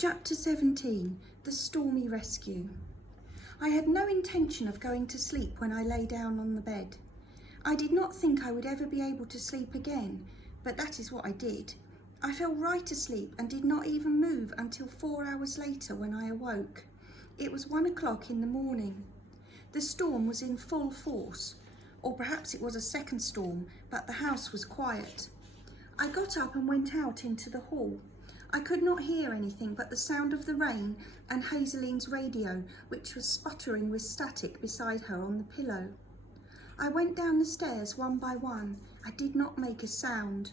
Chapter 17, The Stormy Rescue. I had no intention of going to sleep when I lay down on the bed. I did not think I would ever be able to sleep again, but that is what I did. I fell right asleep and did not even move until 4 hours later when I awoke. It was 1 o'clock in the morning. The storm was in full force, or perhaps it was a second storm, but the house was quiet. I got up and went out into the hall. I could not hear anything but the sound of the rain and Hazeline's radio, which was sputtering with static beside her on the pillow. I went down the stairs one by one. I did not make a sound.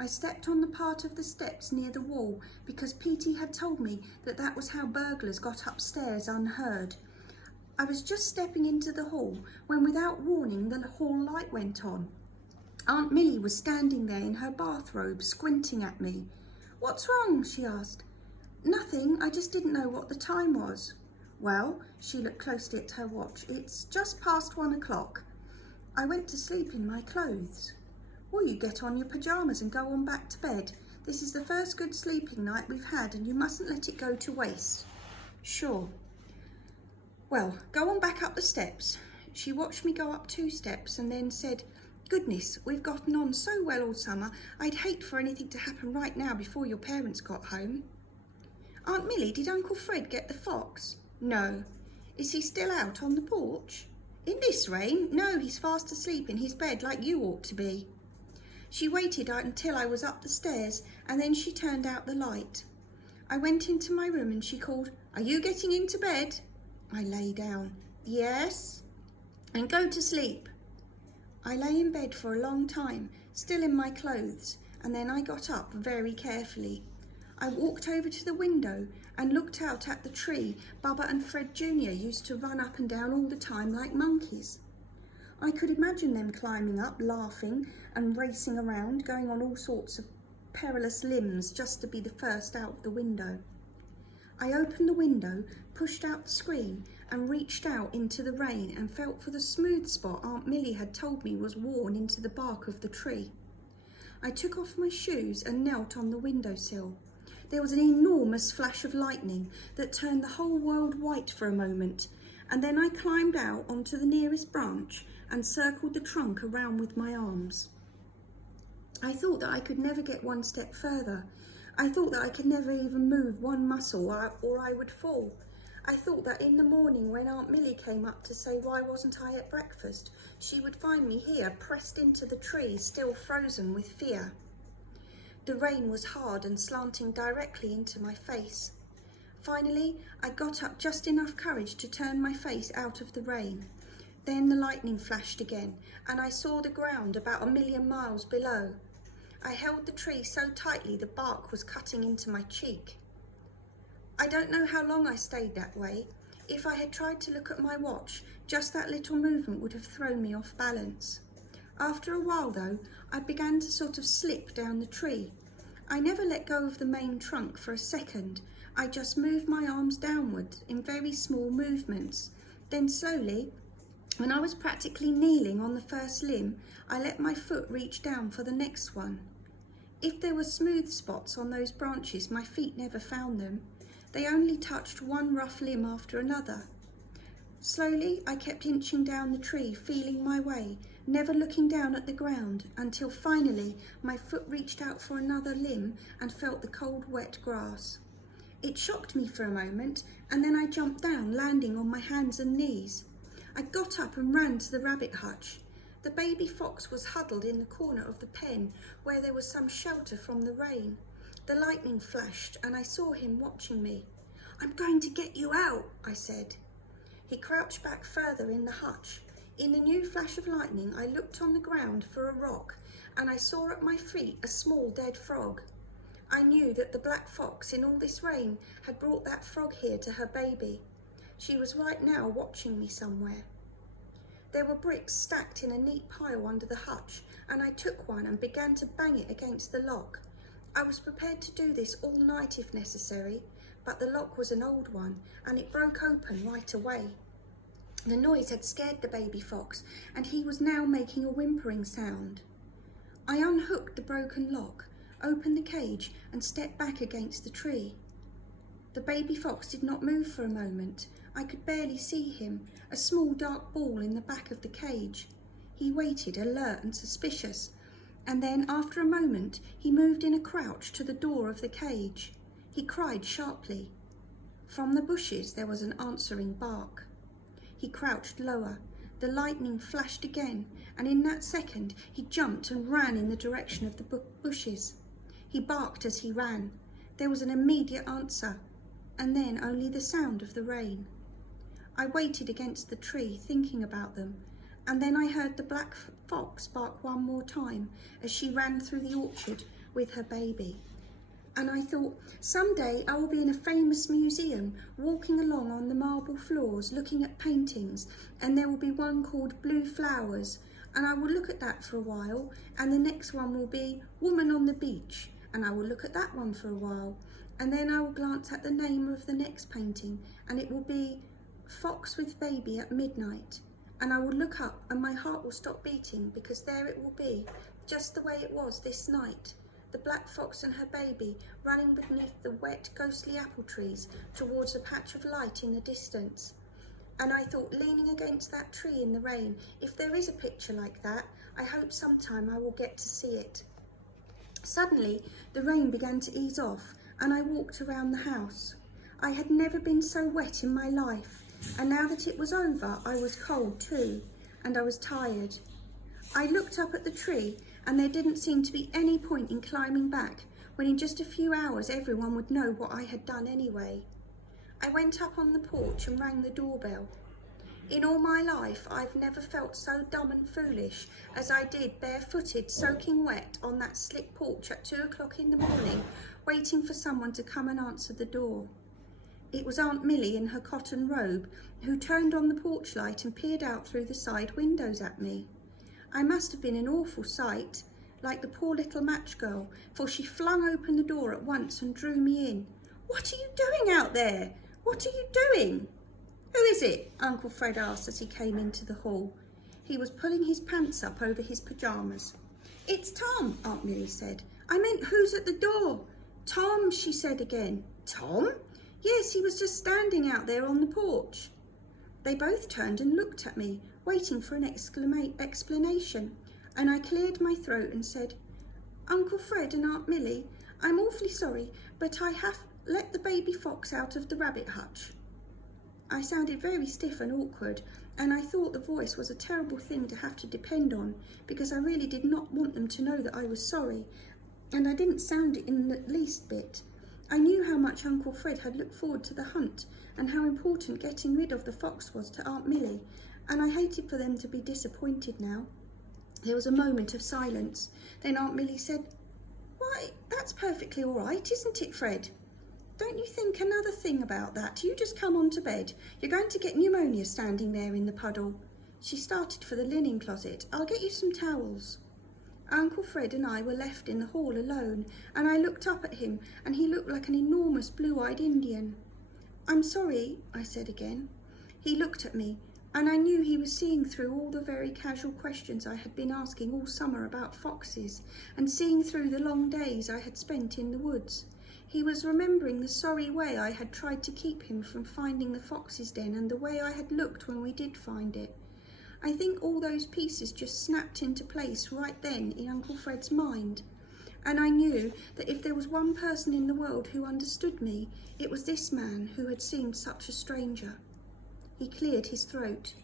I stepped on the part of the steps near the wall because Petey had told me that that was how burglars got upstairs unheard. I was just stepping into the hall when, without warning, the hall light went on. Aunt Millie was standing there in her bathrobe, squinting at me. "What's wrong?" she asked. "Nothing, I just didn't know what the time was." "Well," she looked closely at her watch, "it's just past 1 o'clock. I went to sleep in my clothes." "Well, you get on your pyjamas and go on back to bed. This is the first good sleeping night we've had and you mustn't let it go to waste." "Sure." "Well, go on back up the steps." She watched me go up 2 steps and then said, "Goodness, we've gotten on so well all summer. I'd hate for anything to happen right now before your parents got home." "Aunt Millie, did Uncle Fred get the fox?" "No." "Is he still out on the porch?" "In this rain? No, he's fast asleep in his bed like you ought to be." She waited until I was up the stairs and then she turned out the light. I went into my room and she called, "Are you getting into bed?" I lay down. "Yes." "And go to sleep." I lay in bed for a long time, still in my clothes, and then I got up very carefully. I walked over to the window and looked out at the tree Bubba and Fred Jr. used to run up and down all the time like monkeys. I could imagine them climbing up, laughing and racing around, going on all sorts of perilous limbs just to be the first out of the window. I opened the window, pushed out the screen and reached out into the rain and felt for the smooth spot Aunt Millie had told me was worn into the bark of the tree. I took off my shoes and knelt on the windowsill. There was an enormous flash of lightning that turned the whole world white for a moment, and then I climbed out onto the nearest branch and circled the trunk around with my arms. I thought that I could never get 1 step further. I thought that I could never even move one muscle or I would fall. I thought that in the morning when Aunt Millie came up to say why wasn't I at breakfast, she would find me here pressed into the tree, still frozen with fear. The rain was hard and slanting directly into my face. Finally, I got up just enough courage to turn my face out of the rain. Then the lightning flashed again and I saw the ground about 1,000,000 miles below. I held the tree so tightly the bark was cutting into my cheek. I don't know how long I stayed that way. If I had tried to look at my watch, just that little movement would have thrown me off balance. After a while though, I began to sort of slip down the tree. I never let go of the main trunk for a second. I just moved my arms downward in very small movements. Then slowly, when I was practically kneeling on the first limb, I let my foot reach down for the next one. If there were smooth spots on those branches, my feet never found them. They only touched one rough limb after another. Slowly, I kept inching down the tree, feeling my way, never looking down at the ground, until finally my foot reached out for another limb and felt the cold, wet grass. It shocked me for a moment, and then I jumped down, landing on my hands and knees. I got up and ran to the rabbit hutch. The baby fox was huddled in the corner of the pen where there was some shelter from the rain. The lightning flashed and I saw him watching me. "I'm going to get you out," I said. He crouched back further in the hutch. In the new flash of lightning, I looked on the ground for a rock and I saw at my feet a small dead frog. I knew that the black fox in all this rain had brought that frog here to her baby. She was right now watching me somewhere. There were bricks stacked in a neat pile under the hutch, and I took one and began to bang it against the lock. I was prepared to do this all night if necessary, but the lock was an old one and it broke open right away. The noise had scared the baby fox and he was now making a whimpering sound. I unhooked the broken lock, opened the cage and stepped back against the tree. The baby fox did not move for a moment. I could barely see him, a small dark ball in the back of the cage. He waited, alert and suspicious, and then, after a moment, he moved in a crouch to the door of the cage. He cried sharply. From the bushes there was an answering bark. He crouched lower. The lightning flashed again, and in that second he jumped and ran in the direction of the bushes. He barked as he ran. There was an immediate answer, and then only the sound of the rain. I waited against the tree, thinking about them, and then I heard the black fox bark one more time as she ran through the orchard with her baby. And I thought, someday I will be in a famous museum, walking along on the marble floors, looking at paintings, and there will be one called Blue Flowers, and I will look at that for a while, and the next one will be Woman on the Beach, and I will look at that one for a while, and then I will glance at the name of the next painting, and it will be Fox with Baby at Midnight, and I will look up and my heart will stop beating, because there it will be, just the way it was this night. The black fox and her baby running beneath the wet, ghostly apple trees towards a patch of light in the distance. And I thought, leaning against that tree in the rain, if there is a picture like that, I hope sometime I will get to see it. Suddenly, the rain began to ease off, and I walked around the house. I had never been so wet in my life, and now that it was over, I was cold too, and I was tired. I looked up at the tree, and there didn't seem to be any point in climbing back, when in just a few hours everyone would know what I had done anyway. I went up on the porch and rang the doorbell. In all my life, I've never felt so dumb and foolish as I did barefooted, soaking wet on that slick porch at 2 o'clock in the morning, waiting for someone to come and answer the door. It was Aunt Millie in her cotton robe, who turned on the porch light and peered out through the side windows at me. I must have been an awful sight, like the poor little match girl, for she flung open the door at once and drew me in. "What are you doing out there? What are you doing?" "Who is it?" Uncle Fred asked as he came into the hall. He was pulling his pants up over his pyjamas. "It's Tom," Aunt Millie said. "I meant, who's at the door?" "Tom," she said again. "Tom?" "Yes, he was just standing out there on the porch." They both turned and looked at me, waiting for an explanation, and I cleared my throat and said, "Uncle Fred and Aunt Millie, I'm awfully sorry, but I have let the baby fox out of the rabbit hutch." I sounded very stiff and awkward, and I thought the voice was a terrible thing to have to depend on, because I really did not want them to know that I was sorry, and I didn't sound it in the least bit. I knew how much Uncle Fred had looked forward to the hunt, and how important getting rid of the fox was to Aunt Millie, and I hated for them to be disappointed now. There was a moment of silence. Then Aunt Millie said, "Why, that's perfectly all right, isn't it, Fred? Don't you think another thing about that? You just come on to bed. You're going to get pneumonia standing there in the puddle." She started for the linen closet. "I'll get you some towels." Uncle Fred and I were left in the hall alone, and I looked up at him, and he looked like an enormous blue-eyed Indian. "I'm sorry," I said again. He looked at me, and I knew he was seeing through all the very casual questions I had been asking all summer about foxes, and seeing through the long days I had spent in the woods. He was remembering the sorry way I had tried to keep him from finding the fox's den, and the way I had looked when we did find it. I think all those pieces just snapped into place right then in Uncle Fred's mind. And I knew that if there was one person in the world who understood me, it was this man who had seemed such a stranger. He cleared his throat.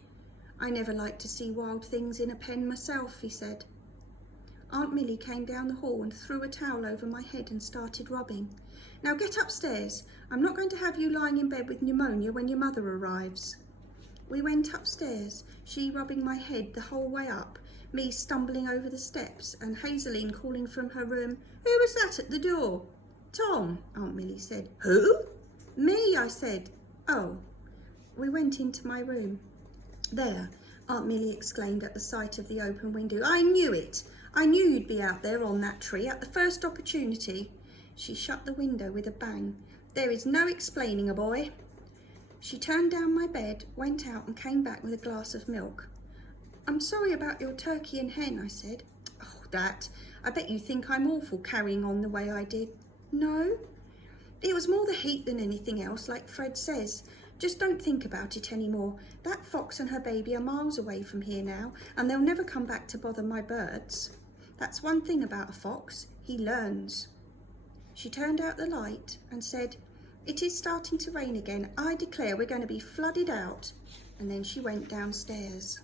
"I never liked to see wild things in a pen myself," he said. Aunt Millie came down the hall and threw a towel over my head and started rubbing. "Now get upstairs. I'm not going to have you lying in bed with pneumonia when your mother arrives." We went upstairs, she rubbing my head the whole way up, me stumbling over the steps, and Hazeline calling from her room, "Who was that at the door?" "Tom," Aunt Millie said. "Who?" "Me," I said. "Oh." We went into my room. "There," Aunt Millie exclaimed at the sight of the open window. "I knew it. I knew you'd be out there on that tree at the first opportunity." She shut the window with a bang. "There is no explaining a boy." She turned down my bed, went out and came back with a glass of milk. "I'm sorry about your turkey and hen," I said. "Oh, that. I bet you think I'm awful carrying on the way I did." "No." It was more the heat than anything else, like Fred says. Just don't think about it anymore. That fox and her baby are miles away from here now, and they'll never come back to bother my birds. That's one thing about a fox, he learns. She turned out the light and said, "It is starting to rain again. I declare we're going to be flooded out." And then she went downstairs.